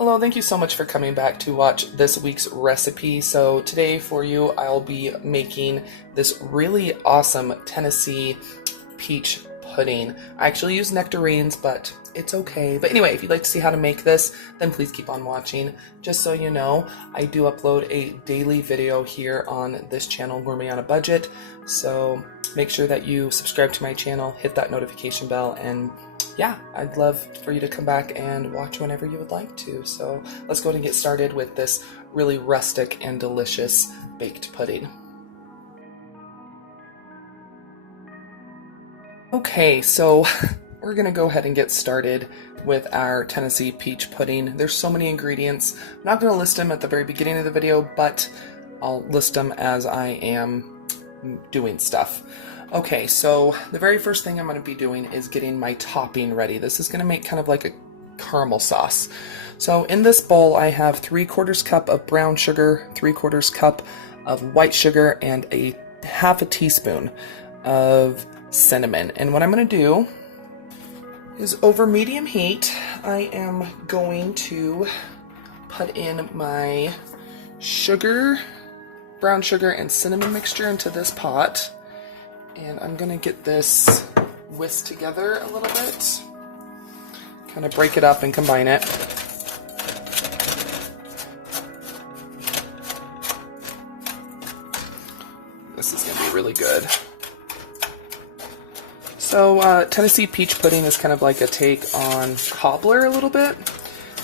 Hello, thank you so much for coming back to watch this week's recipe. So today for you, I'll be making this really awesome Tennessee peach pudding. I actually use nectarines, but it's okay. But anyway, if you'd like to see how to make this, then please keep on watching. Just so you know, I do upload a daily video here on this channel, Gourmet on a Budget. So make sure that you subscribe to my channel, hit that notification bell, and yeah, I'd love for you to come back and watch whenever you would like to. So let's go ahead and get started with this really rustic and delicious baked pudding. Okay, so we're gonna go ahead and get started with our Tennessee peach pudding. There's so many ingredients. I'm not gonna list them at the very beginning of the video, but I'll list them as I am doing stuff. Okay, so the very first thing I'm going to be doing is getting my topping ready. This is going to make kind of like a caramel sauce. So in this bowl I have 3/4 cup of brown sugar, 3/4 cup of white sugar, and a half a teaspoon of cinnamon. And what I'm going to do is, over medium heat, I am going to put in my sugar, brown sugar, and cinnamon mixture into this pot. And I'm going to get this whisked together a little bit, kind of break it up and combine it. This is going to be really good. So Tennessee peach pudding is kind of like a take on cobbler a little bit.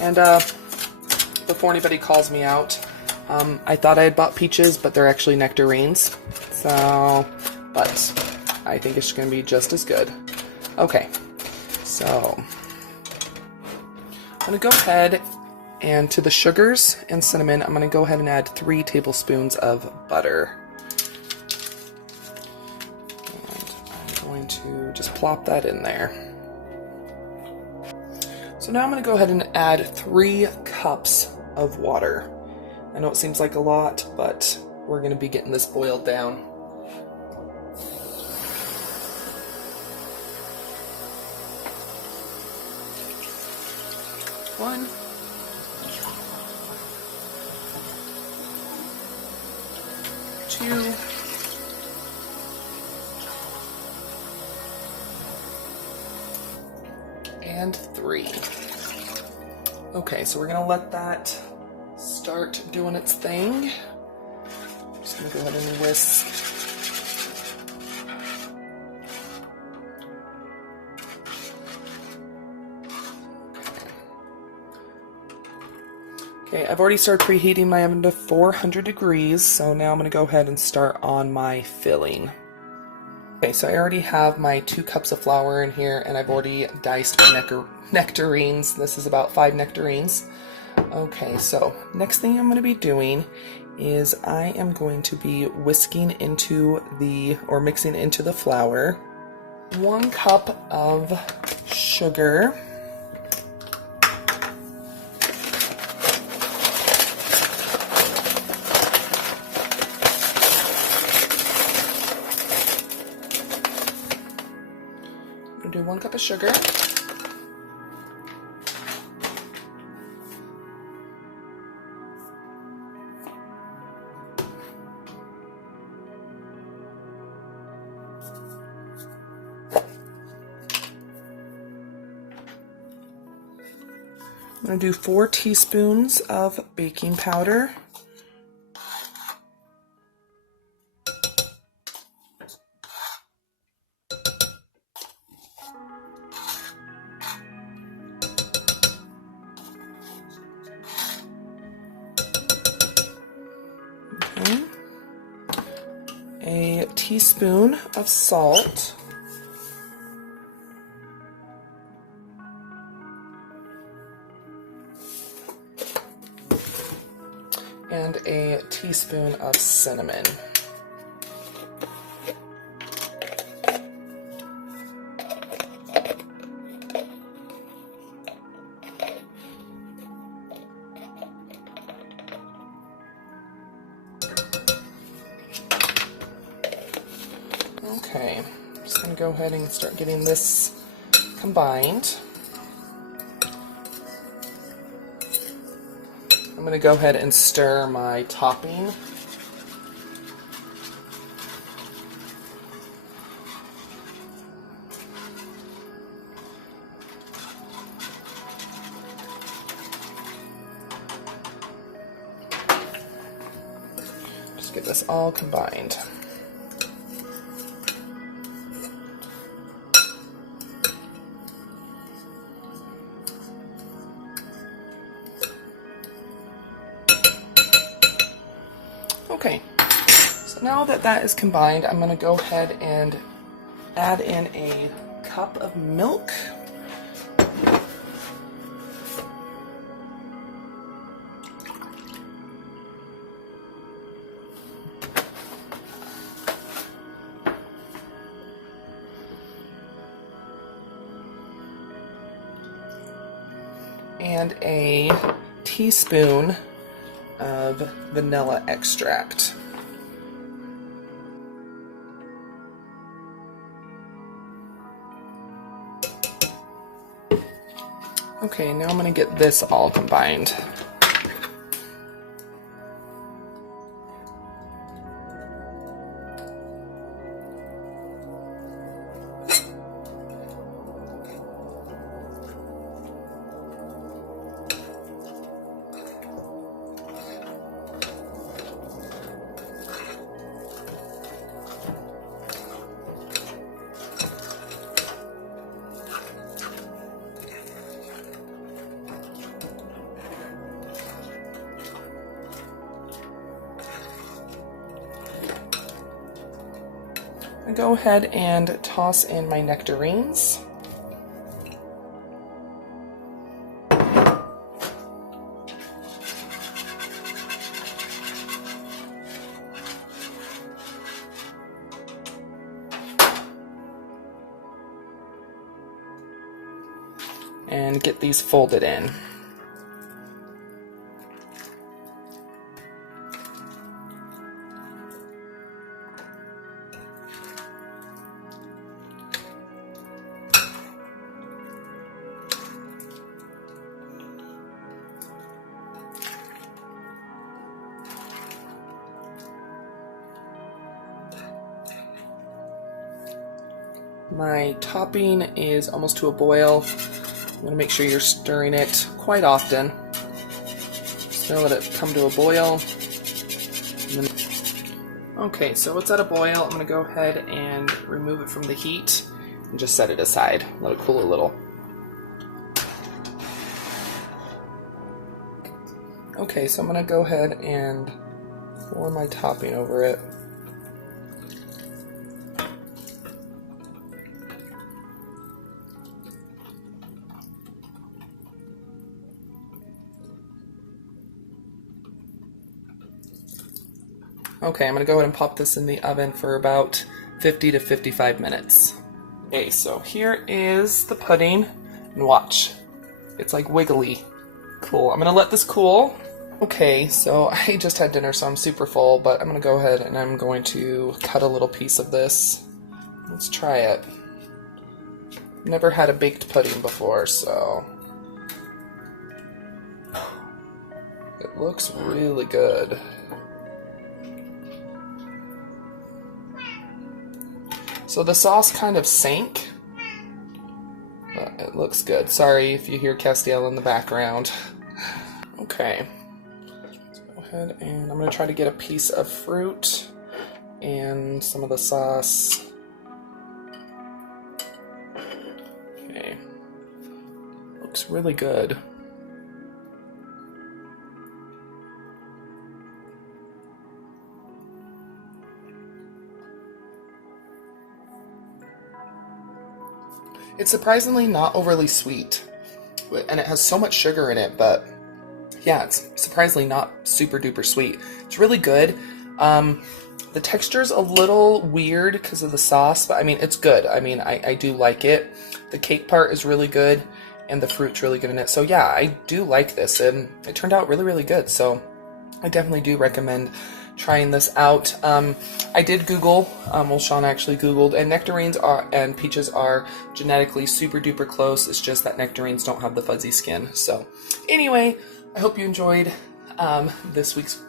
And before anybody calls me out, I thought I had bought peaches, but they're actually nectarines. But I think it's going to be just as good. Okay, so I'm going to go ahead and to the sugars and cinnamon, I'm going to go ahead and add 3 tablespoons of butter. And I'm going to just plop that in there. So now I'm going to go ahead and add 3 cups of water. I know it seems like a lot, but we're going to be getting this boiled down. 1, 2, and 3. Okay, so we're gonna let that start doing its thing. I'm just gonna go ahead and whisk. Okay, I've already started preheating my oven to 400 degrees, so now I'm going to go ahead and start on my filling. Okay, so I already have my 2 cups of flour in here, and I've already diced my nectarines. This is about 5 nectarines. Okay, so next thing I'm going to be doing is I am going to be whisking into mixing into the flour 1 cup of sugar, 1 cup of sugar, I'm going to do 4 teaspoons of baking powder, a teaspoon of salt, and a teaspoon of cinnamon. Okay, I'm just going to go ahead and start getting this combined. I'm going to go ahead and stir my topping. Just get this all combined. Okay, so now that that is combined, I'm going to go ahead and add in a cup of milk. And a teaspoon of vanilla extract. Okay, now I'm going to get this all combined. Go ahead and toss in my nectarines. And get these folded in. My topping is almost to a boil. I'm going to make sure you're stirring it quite often. Just gonna let it come to a boil. Okay, so it's at a boil. I'm going to go ahead and remove it from the heat and just set it aside. Let it cool a little. Okay, so I'm going to go ahead and pour my topping over it. Okay, I'm going to go ahead and pop this in the oven for about 50 to 55 minutes. Okay, so here is the pudding, and watch. It's like wiggly. Cool. I'm going to let this cool. Okay, so I just had dinner, so I'm super full, but I'm going to go ahead and I'm going to cut a little piece of this. Let's try it. Never had a baked pudding before, so it looks really good. So the sauce kind of sank, but it looks good. Sorry if you hear Castiel in the background. Okay, let's go ahead and I'm going to try to get a piece of fruit and some of the sauce. Okay, looks really good. It's surprisingly not overly sweet, and it has so much sugar in it, but yeah, it's surprisingly not super duper sweet. It's really good. The texture's a little weird because of the sauce, but I mean, it's good. I mean, I do like it. The cake part is really good, and the fruit's really good in it. So yeah, I do like this, and it turned out really, really good. So I definitely do recommend trying this out. I did Google, well, Sean actually Googled, and nectarines and peaches are genetically super duper close. It's just that nectarines don't have the fuzzy skin. So anyway, I hope you enjoyed this week's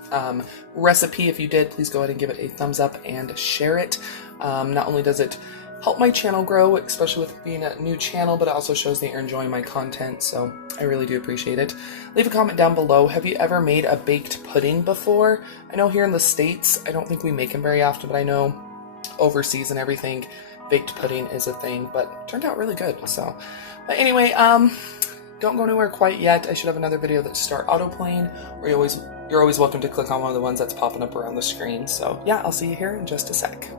recipe. If you did, please go ahead and give it a thumbs up and share it. Not only does it help my channel grow, especially with being a new channel, but it also shows that you're enjoying my content, so I really do appreciate it. Leave a comment down below. Have you ever made a baked pudding before? I know here in the States, I don't think we make them very often, but I know overseas and everything, baked pudding is a thing, but it turned out really good. So, but anyway, don't go anywhere quite yet. I should have another video that start auto-playing, or you're always welcome to click on one of the ones that's popping up around the screen. So yeah, I'll see you here in just a sec.